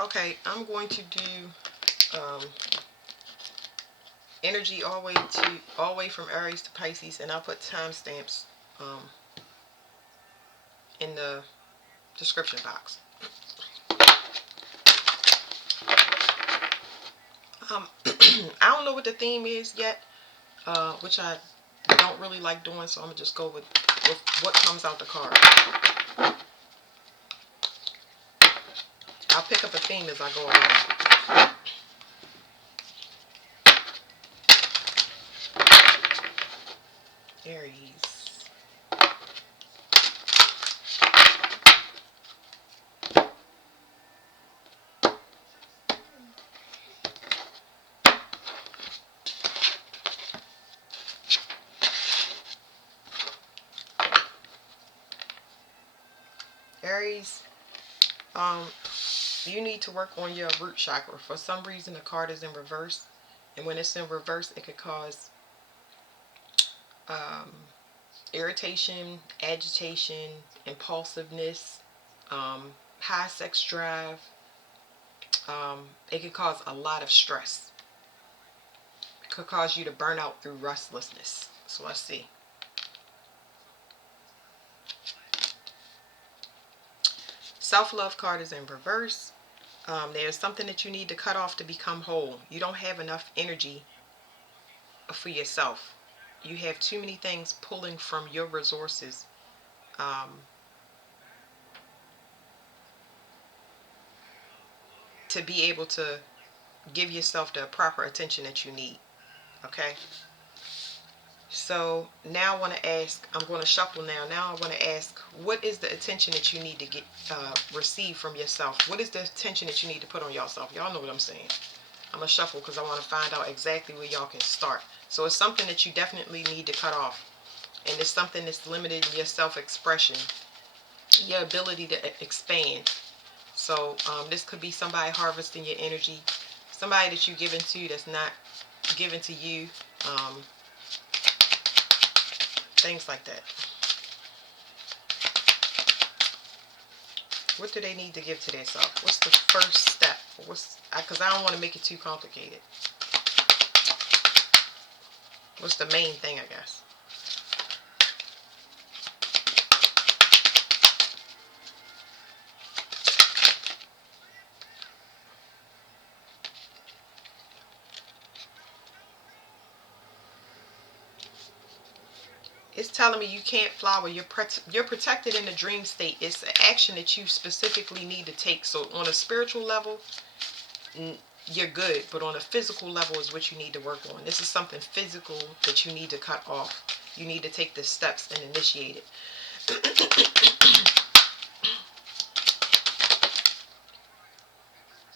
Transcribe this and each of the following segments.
Okay, I'm going to do energy all the way from Aries to Pisces, and I'll put timestamps in the description box. I don't know what the theme is yet, which I don't really like doing, so I'm gonna just go with what comes out the card. I'll pick up a theme as I go along. Aries. Aries, you need to work on your root chakra. For some reason, the card is in reverse, and when it's in reverse, it could cause um, irritation, agitation, impulsiveness, high sex drive. It could cause a lot of stress. It could cause you to burn out through restlessness. So let's see. Self-love card is in reverse. There's something that you need to cut off to become whole. You don't have enough energy for yourself. You have too many things pulling from your resources. Um, to be able to give yourself the proper attention that you need. Okay? So now I want to ask, I'm going to shuffle now. Now I want to ask, what is the attention that you need to get receive from yourself? What is the attention that you need to put on yourself? Y'all know what I'm saying. I'm going to shuffle because I want to find out exactly where y'all can start. So it's something that you definitely need to cut off. And it's something that's limited your self-expression, your ability to expand. So this could be somebody harvesting your energy, somebody that you're giving to that's not given to you, things like that. What do they need to give to themselves? What's the first step? Because I don't want to make it too complicated. What's the main thing, I guess? It's telling me you can't flower. You're protected in the dream state. It's an action that you specifically need to take. So on a spiritual level, you're good. But on a physical level is what you need to work on. This is something physical that you need to cut off. You need to take the steps and initiate it.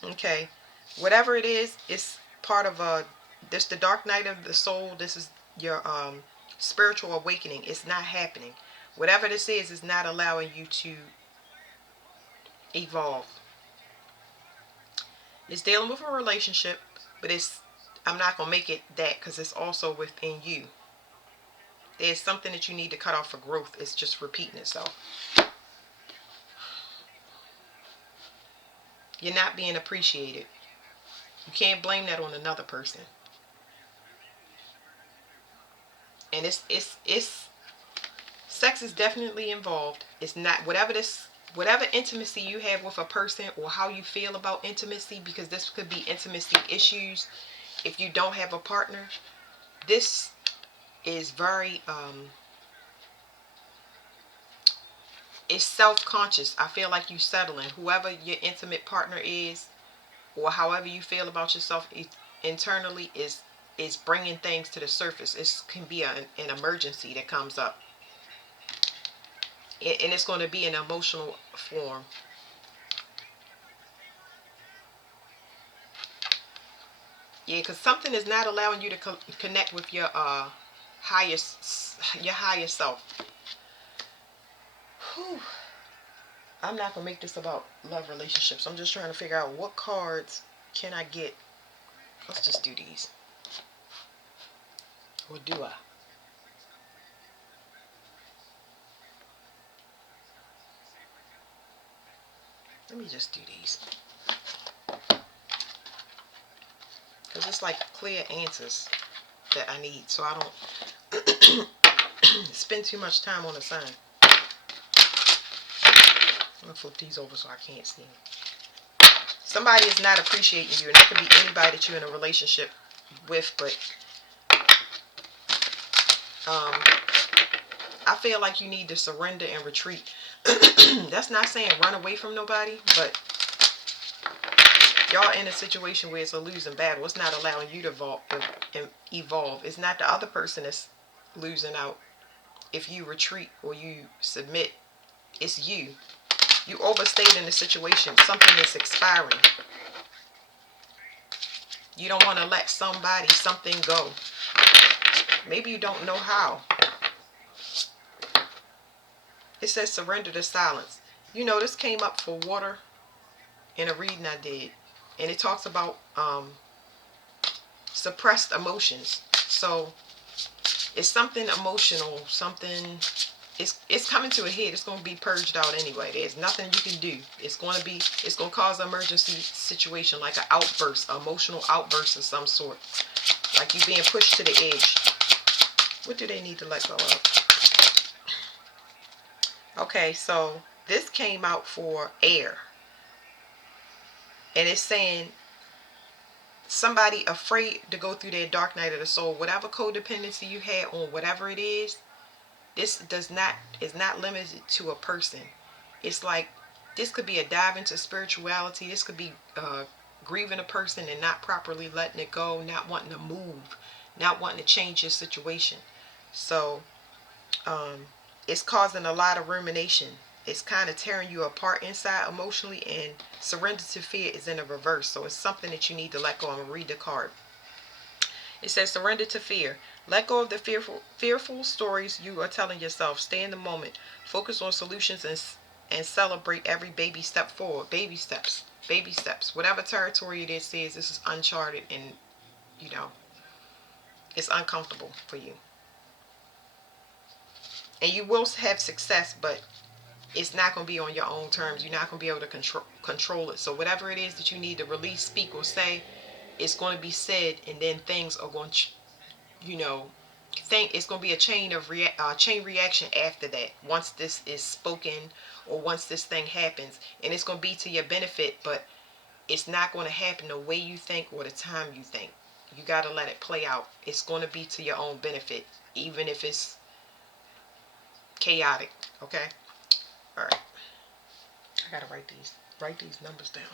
Okay. Whatever it is, it's part of this the dark night of the soul. This is your spiritual awakening. It's not happening. Whatever this is not allowing you to evolve. It's dealing with a relationship, but I'm not going to make it that because it's also within you. There's something that you need to cut off for growth. It's just repeating itself. You're not being appreciated. You can't blame that on another person. And it's sex is definitely involved. It's not whatever intimacy you have with a person or how you feel about intimacy, because this could be intimacy issues if you don't have a partner. This is very it's self-conscious. I feel like you settling. Whoever your intimate partner is, or however you feel about yourself internally, is bringing things to the surface. It can be an emergency that comes up, and it's going to be an emotional form. Yeah, because something is not allowing you to connect with your higher self. Whew. I'm not gonna make this about love relationships. I'm just trying to figure out what cards can I get. Let's just do these. Or do I? Let me just do these. just like clear answers that I need, so I don't spend too much time on a sign. I'm gonna flip these over so I can't see them. Somebody is not appreciating you, and that could be anybody that you're in a relationship with, but I feel like you need to surrender and retreat. That's not saying run away from nobody, but y'all in a situation where it's a losing battle. It's not allowing you to evolve. It's not the other person that's losing out. If you retreat or you submit, it's you. You overstayed in the situation. Something is expiring. You don't want to let something go. Maybe you don't know how. It says surrender to silence. You know, this came up for water in a reading I did. And it talks about suppressed emotions. So it's something emotional, something, it's coming to a head. It's going to be purged out anyway. There's nothing you can do. It's going to cause an emergency situation, like an outburst, emotional outburst of some sort. Like you being pushed to the edge. What do they need to let go of? Okay, so this came out for air. And it's saying somebody afraid to go through their dark night of the soul. Whatever codependency you had on whatever it is, this is not limited to a person. It's like this could be a dive into spirituality. This could be grieving a person and not properly letting it go, not wanting to move, not wanting to change your situation. So it's causing a lot of rumination. It's kind of tearing you apart inside emotionally, and surrender to fear is in a reverse. So it's something that you need to let go. I'm going to read the card. It says surrender to fear. Let go of the fearful stories you are telling yourself. Stay in the moment. Focus on solutions and celebrate every baby step forward. Baby steps. Baby steps. Whatever territory it is, this is uncharted, and you know it's uncomfortable for you. And you will have success, but it's not going to be on your own terms. You're not going to be able to control it. So whatever it is that you need to release, speak, or say, it's going to be said, and then things are going to, it's going to be a chain reaction after that. Once this is spoken, or once this thing happens, and it's going to be to your benefit, but it's not going to happen the way you think or the time you think. You got to let it play out. It's going to be to your own benefit, even if it's chaotic. Okay. All right. I gotta write these numbers down.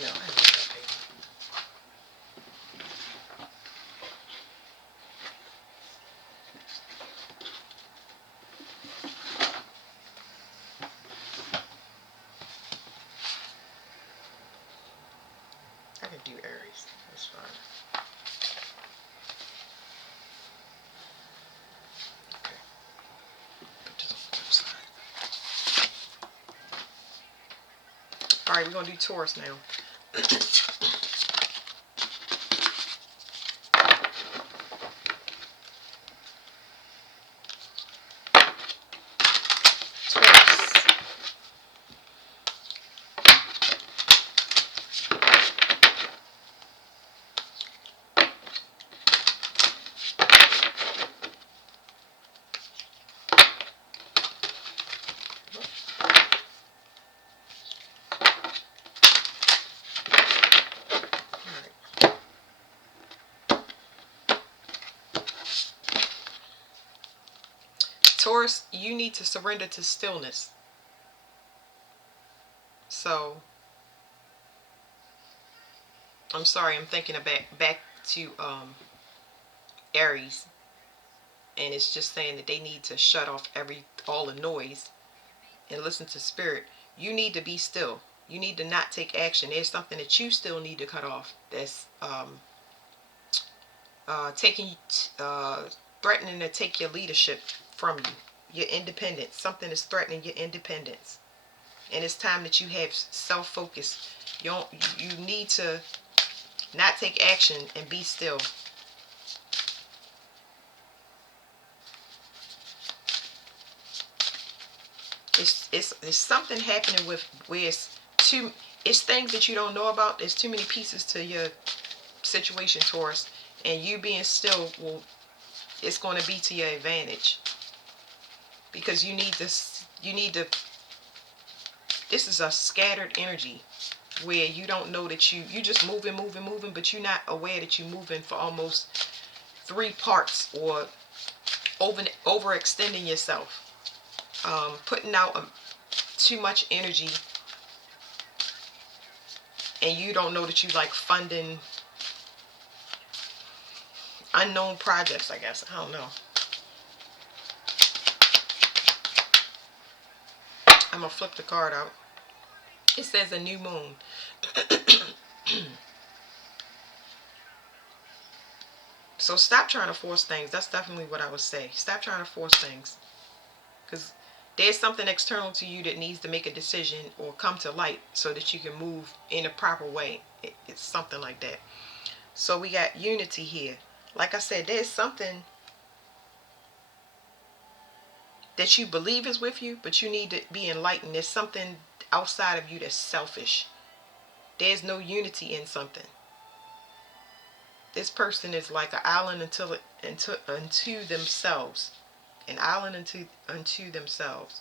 No, I have that paper. I can do Aries. That's fine. Okay. Put this on the side. All right, we're gonna do Taurus now. Taurus, you need to surrender to stillness. So, I'm sorry, I'm thinking back to Aries, and it's just saying that they need to shut off all the noise and listen to spirit. You need to be still. You need to not take action. There's something that you still need to cut off. That's threatening to take your leadership from you, your independence. Something is threatening your independence, and it's time that you have self-focus. You need to not take action and be still. It's something happening with where it's things that you don't know about. There's too many pieces to your situation, Taurus, and you being still it's going to be to your advantage, because you need this. This is a scattered energy where you don't know that you just moving, but you're not aware that you're moving for almost 3 parts, or overextending yourself, putting out too much energy, and you don't know that you like funding unknown projects, I guess. I don't know. I'm gonna flip the card out. It says a new moon. So stop trying to force things. That's definitely what I would say. Stop trying to force things, because there's something external to you that needs to make a decision or come to light so that you can move in a proper way. It's something like that. So we got unity here. Like I said, there's something that you believe is with you, but you need to be enlightened. There's something outside of you that's selfish. There's no unity in something. This person is like an island unto themselves. An island unto themselves.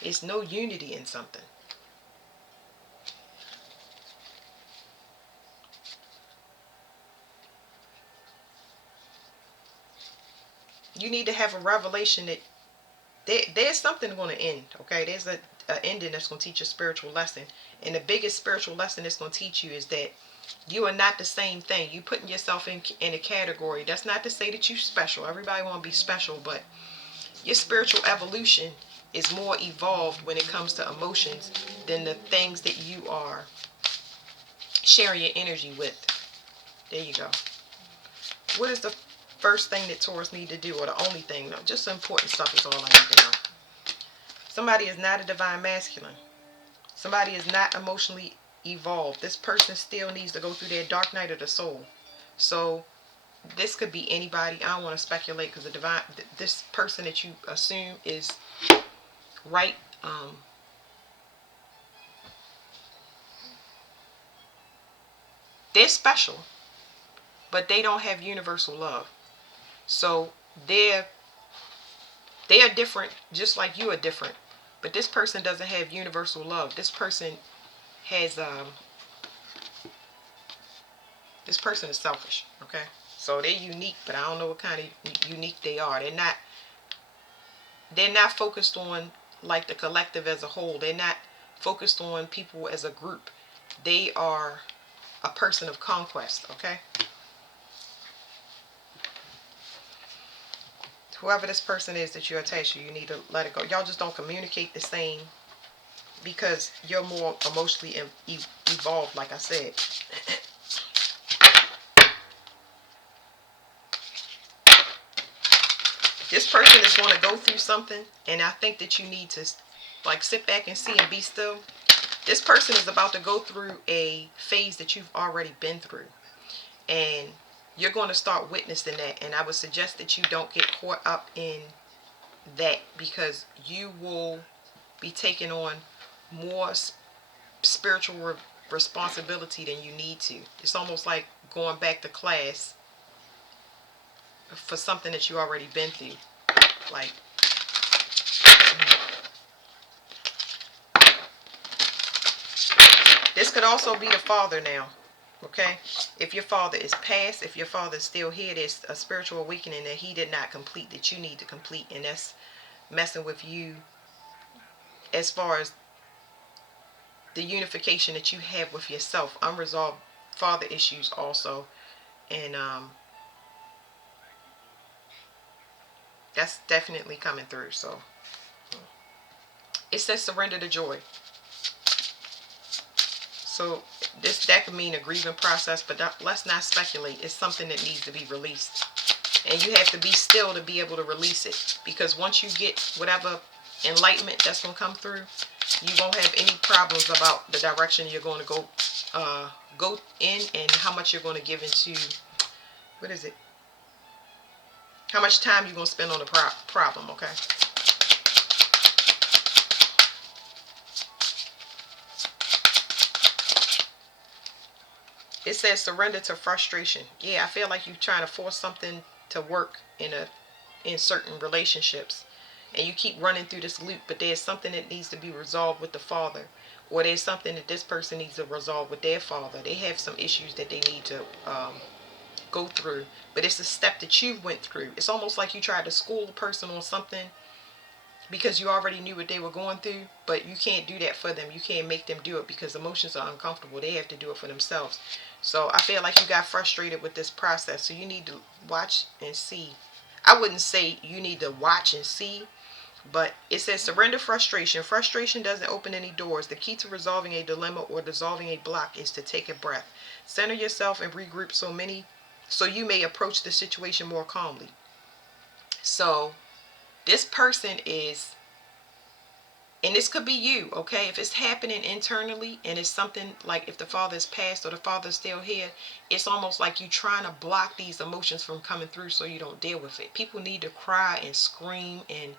There's no unity in something. You need to have a revelation that there's something going to end. Okay, there's a ending that's going to teach a spiritual lesson, and the biggest spiritual lesson it's going to teach you is that you are not the same thing. You putting yourself in a category. That's not to say that you're special. Everybody want to be special, but your spiritual evolution is more evolved when it comes to emotions than the things that you are sharing your energy with. There you go. What is the first thing that Taurus need to do, or the only thing? No, just some important stuff is all I need to know. Somebody is not a divine masculine. Somebody is not emotionally evolved. This person still needs to go through their dark night of the soul. So this could be anybody. I don't want to speculate, because this person that you assume is right. They're special, but they don't have universal love. So they're different, just like you are different. But this person doesn't have universal love. This person has this person is selfish. Okay, so they're unique, but I don't know what kind of unique they are. They're not focused on like the collective as a whole. They're not focused on people as a group. They are a person of conquest. Okay, whoever this person is that you're attached to, you need to let it go. Y'all just don't communicate the same, because you're more emotionally evolved, like I said. This person is going to go through something, and I think that you need to like sit back and see and be still. This person is about to go through a phase that you've already been through, and you're going to start witnessing that. And I would suggest that you don't get caught up in that, because you will be taking on more spiritual responsibility than you need to. It's almost like going back to class for something that you already been through. Like, this could also be the father now. Okay, if your father is past, if your father is still here, there's a spiritual awakening that he did not complete that you need to complete, and that's messing with you as far as the unification that you have with yourself. Unresolved father issues also, and that's definitely coming through. So it says surrender to joy. So that could mean a grieving process, but let's not speculate. It's something that needs to be released, and you have to be still to be able to release it, because once you get whatever enlightenment that's going to come through, you won't have any problems about the direction you're going to go in, and how much you're going to give into, what is it, how much time you're going to spend on the problem. Okay, It says surrender to frustration. Yeah, I feel like you're trying to force something to work in certain relationships, and you keep running through this loop, but there's something that needs to be resolved with the father, or there's something that this person needs to resolve with their father. They have some issues that they need to go through, but it's a step that you went through. It's almost like you tried to school a person on something because you already knew what they were going through, but you can't do that for them. You can't make them do it because emotions are uncomfortable. They have to do it for themselves. So I feel like you got frustrated with this process, so you need to watch and see. I wouldn't say you need to watch and see, but it says surrender frustration. Frustration doesn't open any doors. The key to resolving a dilemma or dissolving a block is to take a breath. Center yourself and regroup so you may approach the situation more calmly. So this person is, and this could be you, okay? If it's happening internally and it's something like if the father is passed or the father's still here, it's almost like you trying to block these emotions from coming through so you don't deal with it. People need to cry and scream and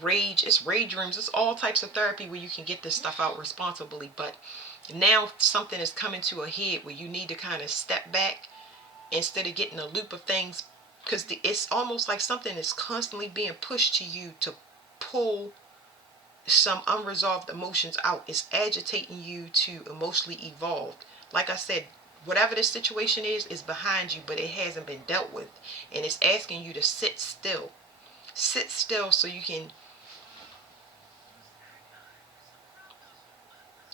rage. It's rage rooms. It's all types of therapy where you can get this stuff out responsibly. But now something is coming to a head where you need to kind of step back instead of getting a loop of things, because it's almost like something is constantly being pushed to you to pull some unresolved emotions out. It's agitating you to emotionally evolve. Like I said, whatever the situation is behind you, but it hasn't been dealt with, and it's asking you to sit still. Sit still so you can.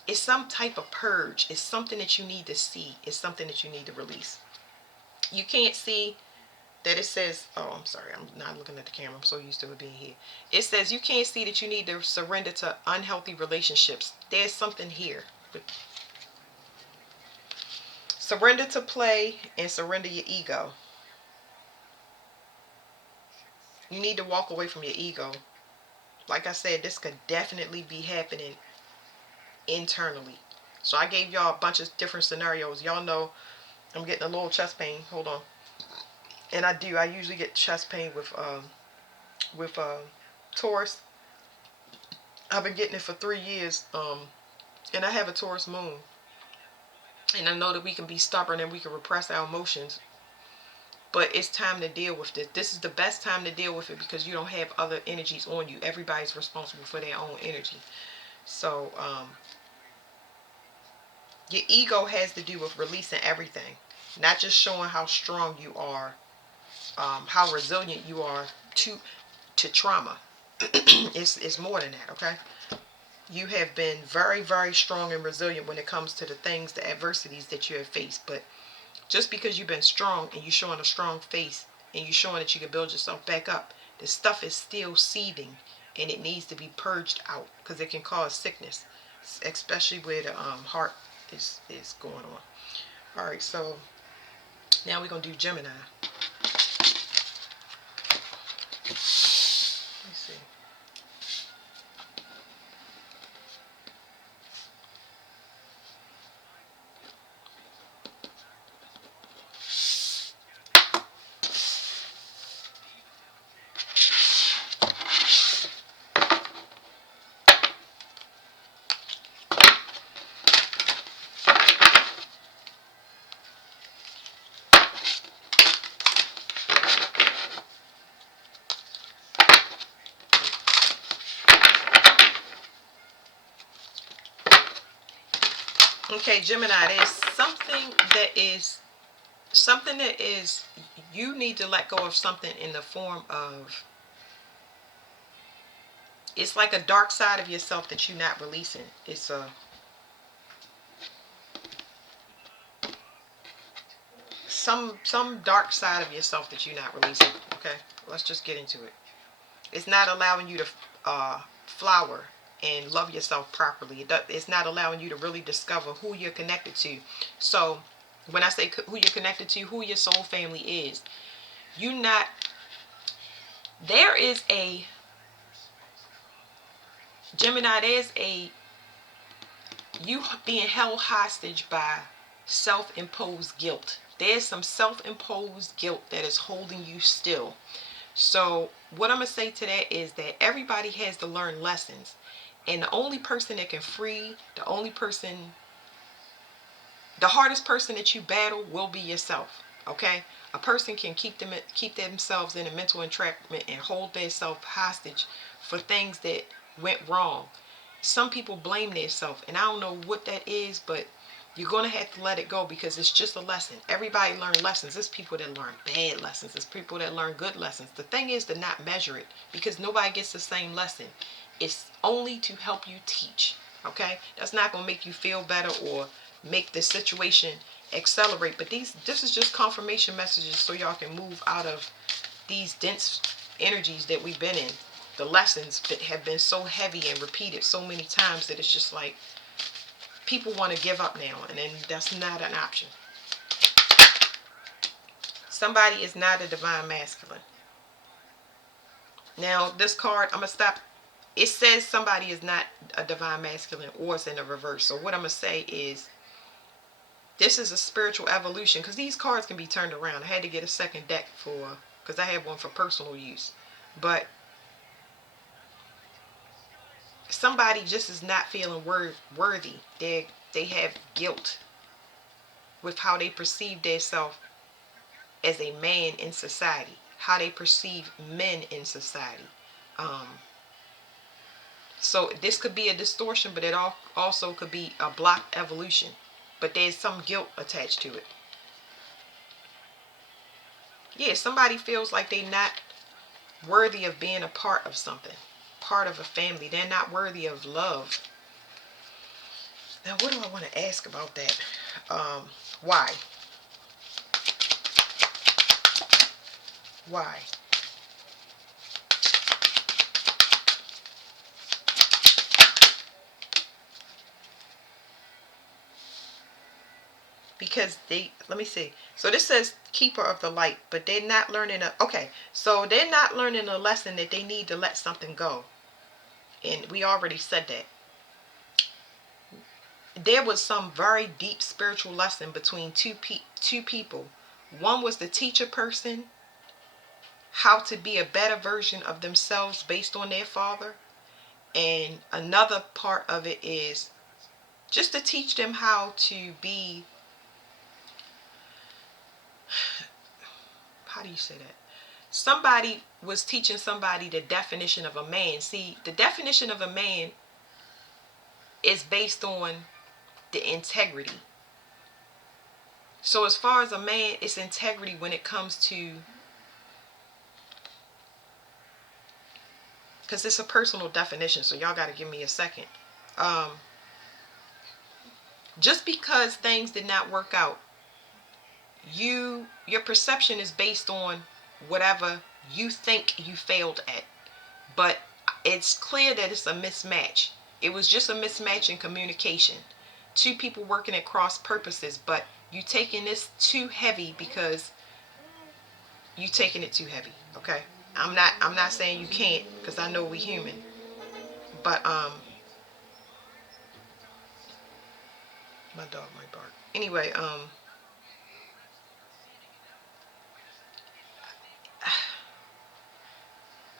It's some type of purge. It's something that you need to see. It's something that you need to release. You can't see that it says, oh, I'm sorry, I'm not looking at the camera. I'm so used to it being here. It says you can't see that you need to surrender to unhealthy relationships. There's something here. Surrender to play and surrender your ego. You need to walk away from your ego. Like I said, this could definitely be happening internally. So I gave y'all a bunch of different scenarios. Y'all know I'm getting a little chest pain. Hold on. And I usually get chest pain with Taurus. I've been getting it for 3 years. And I have a Taurus moon. And I know that we can be stubborn and we can repress our emotions. But it's time to deal with this. This is the best time to deal with it because you don't have other energies on you. Everybody's responsible for their own energy. So your ego has to do with releasing everything. Not just showing how strong you are, how resilient you are to trauma. It's more than that, okay? You have been very, very strong and resilient when it comes to the things, the adversities that you have faced. But just because you've been strong and you're showing a strong face and you're showing that you can build yourself back up, the stuff is still seething and it needs to be purged out because it can cause sickness, especially where the heart is going on. All right, so now we're going to do Gemini. Let's see. Okay, Gemini, there's something that is you need to let go of something in the form of, it's like a dark side of yourself that you're not releasing. It's some dark side of yourself that you're not releasing. Okay, let's just get into it. It's not allowing you to flower and love yourself properly. It's not allowing you to really discover who you're connected to. So when I say who you're connected to, who your soul family is, you not, there is a, Gemini, there's a, you being held hostage by self-imposed guilt. There's some self-imposed guilt that is holding you still. So what I'm going to say to that is that everybody has to learn lessons. And the only person that can free, the only person The hardest person that you battle will be yourself. Okay? A person can keep themselves in a mental entrapment and hold themselves hostage for things that went wrong. Some people blame themselves, and I don't know what that is, but you're going to have to let it go because it's just a lesson. Everybody learns lessons. There's people that learn bad lessons. There's people that learn good lessons. The thing is to not measure it because nobody gets the same lesson. It's only to help you teach. Okay? That's not going to make you feel better or make the situation accelerate. But this is just confirmation messages so y'all can move out of these dense energies that we've been in. The lessons that have been so heavy and repeated so many times that it's just like people want to give up now, and then that's not an option. Somebody is not a divine masculine. Now, this card, I'm going to stop. It says somebody is not a divine masculine or it's in the reverse. So what I'm going to say is this is a spiritual evolution because these cards can be turned around. I had to get a second deck because I have one for personal use. But somebody just is not feeling worthy. They have guilt with how they perceive themselves as a man in society, how they perceive men in society. So this could be a distortion, but it also could be a blocked evolution. But there's some guilt attached to it. Yeah, somebody feels like they're not worthy of being a part of something, part of a family. They're not worthy of love. Now, what do I want to ask about that? Why? Why? Because let me see. So this says keeper of the light, but they're not learning okay, so they're not learning a lesson that they need to let something go. And we already said that. There was some very deep spiritual lesson between two people. One was the teacher person, how to be a better version of themselves based on their father. And another part of it is just to teach them how to be, how do you say that? Somebody was teaching somebody the definition of a man. See, the definition of a man is based on the integrity. So as far as a man, it's integrity when it comes to, because it's a personal definition, so y'all got to give me a second. Just because things did not work out, your perception is based on whatever you think you failed at. But it's clear that it's a mismatch. It was just a mismatch in communication. Two people working at cross purposes, but you taking this too heavy because you taking it too heavy. Okay, I'm not saying you can't, because I know we human. But my dog might bark. Anyway,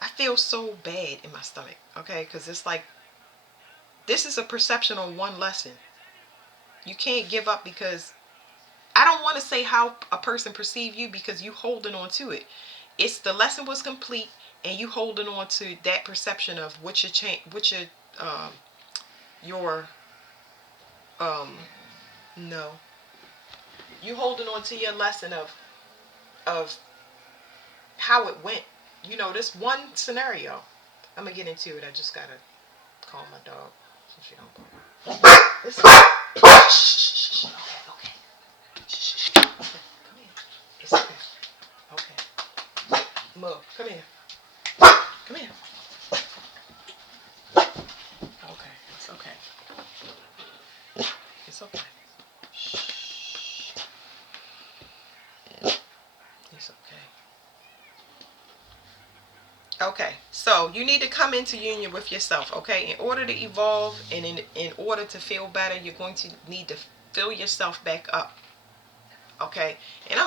I feel so bad in my stomach. Okay, because it's like this is a perception on one lesson. You can't give up because I don't want to say how a person perceive you because you holding on to it. It's the lesson was complete and you holding on to that perception of what your no. You holding on to your lesson of how it went. You know, this one scenario. I'm gonna get into it. I just gotta call my dog so she don't bark. Listen. Shh. Okay. Shh. Okay. Come here. It's okay. Okay. Move. Come here. Come here. Okay. It's okay. It's okay. Shh. It's okay. Okay, so you need to come into union with yourself, okay? In order to evolve and in order to feel better, you're going to need to fill yourself back up, okay? And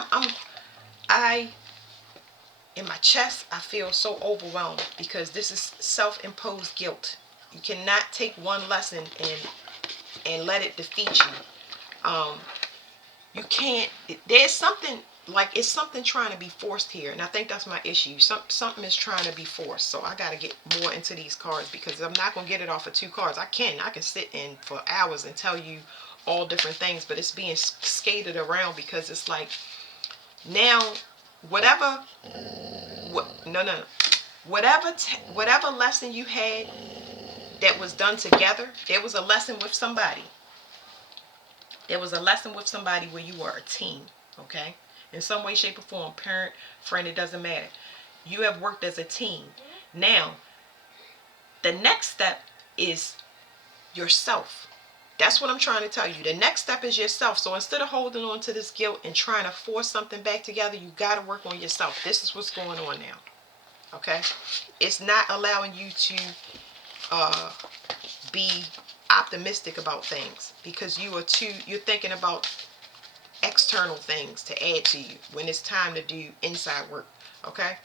in my chest, I feel so overwhelmed because this is self-imposed guilt. You cannot take one lesson and let it defeat you. You can't, there's something, like it's something trying to be forced here, and I think that's my issue. Something is trying to be forced, so I got to get more into these cards, because I'm not going to get it off of two cards. I can sit in for hours and tell you all different things, but it's being skated around, because it's like, now, whatever, no, whatever lesson you had that was done together, there was a lesson with somebody. There was a lesson with somebody where you were a team, okay? In some way, shape, or form, parent, friend, it doesn't matter. You have worked as a team. Now, the next step is yourself. That's what I'm trying to tell you. The next step is yourself. So instead of holding on to this guilt and trying to force something back together, you got to work on yourself. This is what's going on now, okay? It's not allowing you to be optimistic about things, because you're thinking about external things to add to you when it's time to do inside work, okay?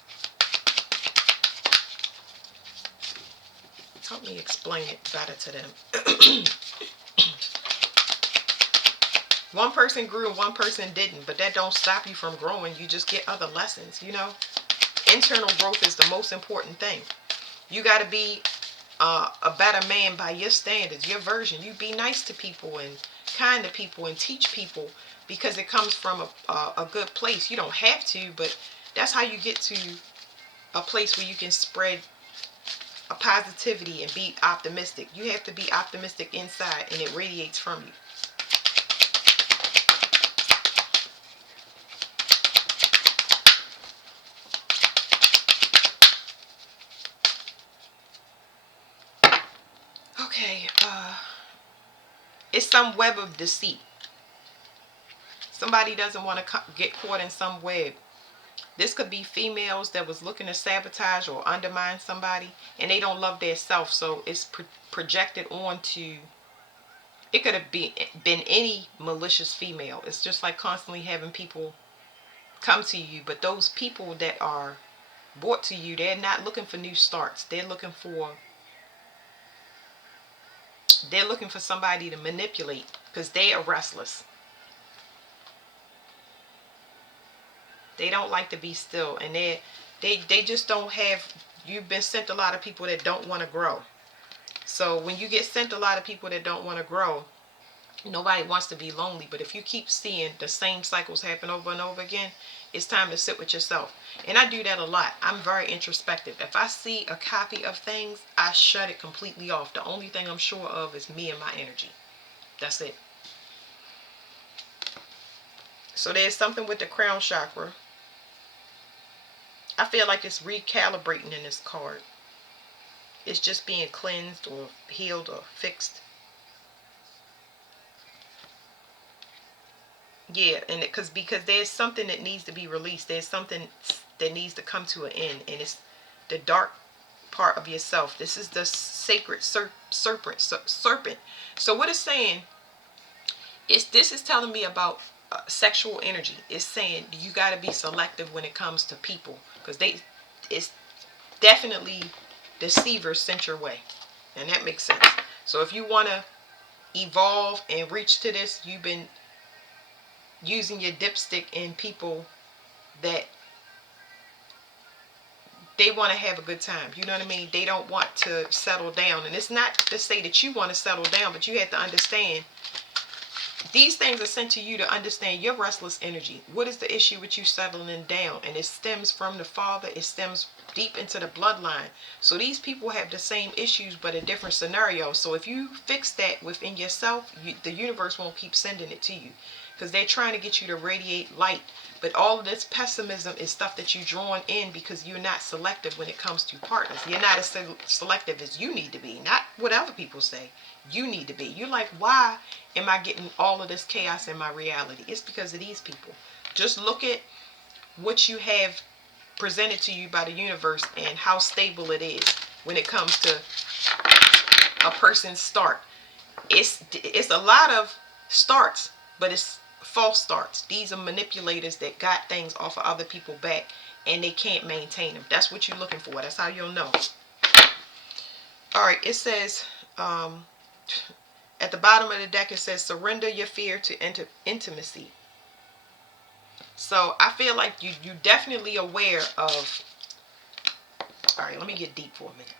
Help me explain it better to them. One person grew and one person didn't, but that don't stop you from growing. You just get other lessons, you know? Internal growth is the most important thing. You got to be a better man by your standards, your version. You be nice to people and kind to people and teach people, because it comes from a good place. You don't have to, but that's how you get to a place where you can spread a positivity and be optimistic. You have to be optimistic inside, and it radiates from you. Okay, it's some web of deceit. Somebody doesn't want to get caught in some web. This could be females that was looking to sabotage or undermine somebody, and they don't love their self, so it's projected onto. It could have been any malicious female. It's just like constantly having people come to you, but those people that are brought to you, they're not looking for new starts. They're looking for somebody to manipulate, because they are restless. They don't like to be still, and they just don't have. You've been sent a lot of people that don't want to grow. So when you get sent a lot of people that don't want to grow, nobody wants to be lonely. But if you keep seeing the same cycles happen over and over again, it's time to sit with yourself. And I do that a lot. I'm very introspective. If I see a copy of things, I shut it completely off. The only thing I'm sure of is me and my energy. That's it. So there's something with the crown chakra. I feel like it's recalibrating in this card. It's just being cleansed or healed or fixed. Yeah, and because there's something that needs to be released. There's something that needs to come to an end, and it's the dark part of yourself. This is the sacred serpent. So what it's saying is, this is telling me about sexual energy. It's saying you got to be selective when it comes to people, because it's definitely deceivers sent your way, and that makes sense. So if you want to evolve and reach to this, you've been using your dipstick in people that they want to have a good time. You know what I mean? They don't want to settle down. And it's not to say that you want to settle down, but you have to understand these things are sent to you to understand your restless energy. What is the issue with you settling down? And it stems from the father. It stems deep into the bloodline. So these people have the same issues, but a different scenario. So if you fix that within yourself, the universe won't keep sending it to you, because they're trying to get you to radiate light. But all of this pessimism is stuff that you're drawn in because you're not selective when it comes to partners. You're not as selective as you need to be. Not what other people say. You need to be. You're like, why am I getting all of this chaos in my reality? It's because of these people. Just look at what you have presented to you by the universe and how stable it is when it comes to a person's start. It's a lot of starts, but it's false starts. These are manipulators that got things off of other people back, and they can't maintain them. That's what you're looking for. That's how you'll know. All right, it says at the bottom of the deck, it says surrender your fear to intimacy. So I feel like you definitely aware of. All right, let me get deep for a minute.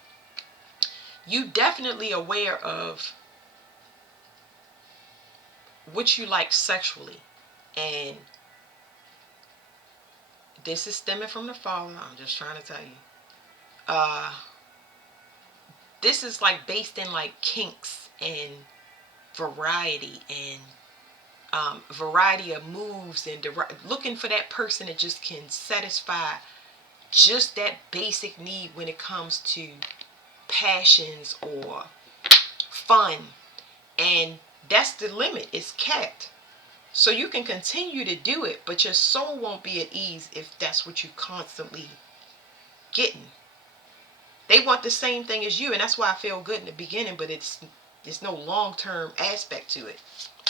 You definitely aware of what you like sexually, and this is stemming from the father. I'm just trying to tell you. Uh, this is like based in like kinks and variety and variety of moves and looking for that person that just can satisfy just that basic need when it comes to passions or fun. And that's the limit. It's capped. So you can continue to do it, but your soul won't be at ease if that's what you constantly getting. They want the same thing as you, and that's why I feel good in the beginning, but it's no long-term aspect to it,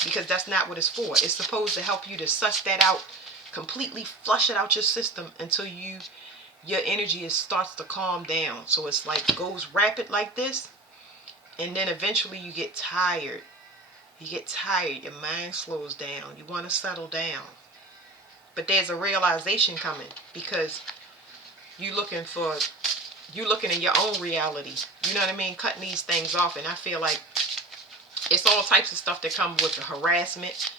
because that's not what it's for. It's supposed to help you to suss that out, completely flush it out your system until your energy starts to calm down. So it's like goes rapid like this, and then eventually you get tired. You get tired, your mind slows down, you want to settle down. But there's a realization coming, because you looking in your own reality. You know what I mean? Cutting these things off. And I feel like it's all types of stuff that come with the harassment,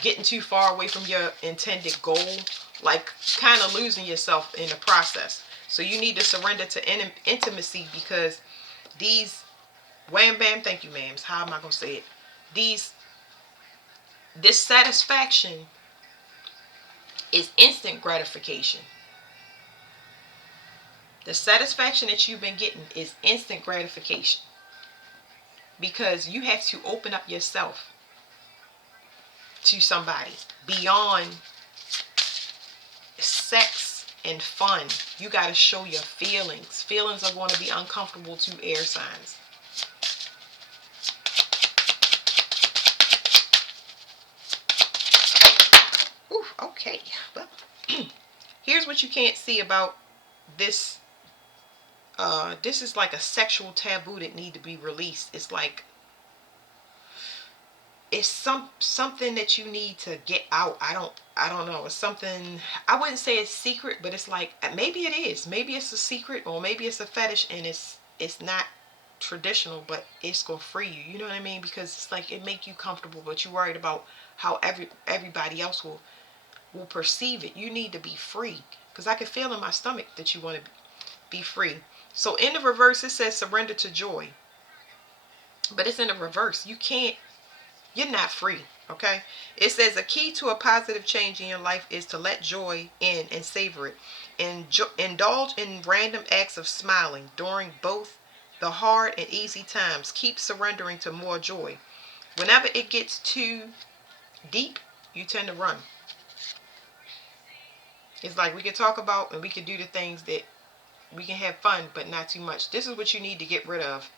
getting too far away from your intended goal, like kind of losing yourself in the process. So you need to surrender to intimacy, because these wham bam, thank you ma'ams, how am I going to say it? This satisfaction is instant gratification. The satisfaction that you've been getting is instant gratification, because you have to open up yourself to somebody beyond sex and fun. You got to show your feelings. Feelings are going to be uncomfortable to air signs. Ooh, okay. Well, here's what you can't see about this. This is like a sexual taboo that need to be released. It's like it's something that you need to get out. I don't know. It's something, I wouldn't say it's secret, but it's like maybe it is. Maybe it's a secret, or maybe it's a fetish, and it's not traditional, but it's gonna free you. You know what I mean? Because it's like it make you comfortable, but you're worried about how everybody else will perceive it. You need to be free, because I can feel in my stomach that you want to be free. So in the reverse, it says surrender to joy, but it's in the reverse. You're not free, okay? It says a key to a positive change in your life is to let joy in and savor it. And indulge in random acts of smiling during both the hard and easy times. Keep surrendering to more joy. Whenever it gets too deep, you tend to run. It's like we can talk about and we can do the things that we can have fun, but not too much. This is what you need to get rid of.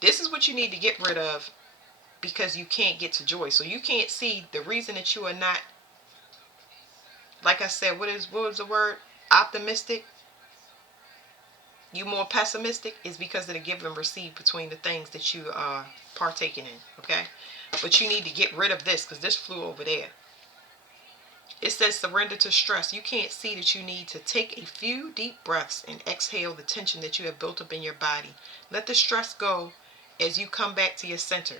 This is what you need to get rid of, because you can't get to joy. So you can't see the reason that you are not, like I said, what was the word? Optimistic. You more pessimistic is because of the give and receive between the things that you are partaking in. Okay, but you need to get rid of this, because this flew over there. It says surrender to stress. You can't see that you need to take a few deep breaths and exhale the tension that you have built up in your body. Let the stress go as you come back to your center.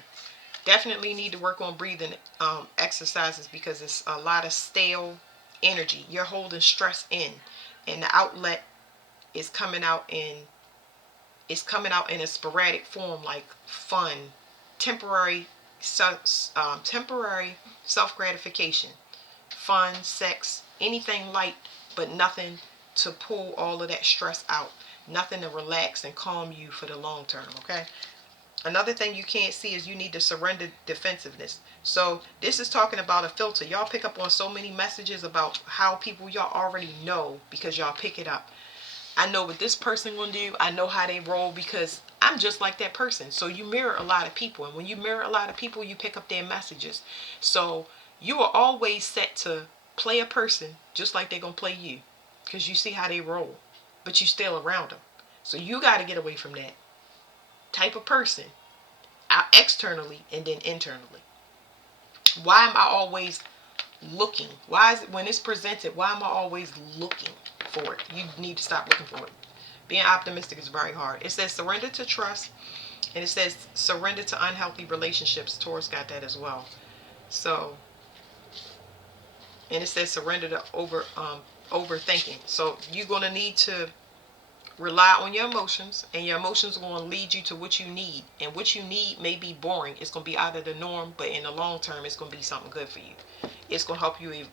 Definitely need to work on breathing exercises, because it's a lot of stale energy. You're holding stress in, and the outlet is coming out in a sporadic form, like fun, temporary temporary self gratification, fun, sex, anything light, but nothing to pull all of that stress out. Nothing to relax and calm you for the long term. Okay. Another thing you can't see is you need to surrender defensiveness. So this is talking about a filter. Y'all pick up on so many messages about how people y'all already know, because y'all pick it up. I know what this person gonna do. I know how they roll, because I'm just like that person. So you mirror a lot of people, and when you mirror a lot of people, you pick up their messages. So you are always set to play a person just like they're gonna play you, because you see how they roll, but you still around them. So you got to get away from that type of person, externally and then internally. Why am I always looking. Why is it, when it's presented, why am I always looking for it? You need to stop looking for it. Being optimistic is very hard. It says surrender to trust, and it says surrender to unhealthy relationships. Taurus got that as well. So, and it says surrender to overthinking. So you're going to need to rely on your emotions, and your emotions are going to lead you to what you need. And what you need may be boring. It's going to be out of the norm, but in the long term, it's going to be something good for you. It's going to help you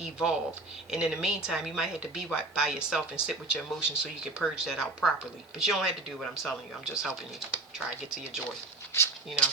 evolve. And in the meantime, you might have to be by yourself and sit with your emotions so you can purge that out properly. But you don't have to do what I'm telling you. I'm just helping you try to get to your joy. You know.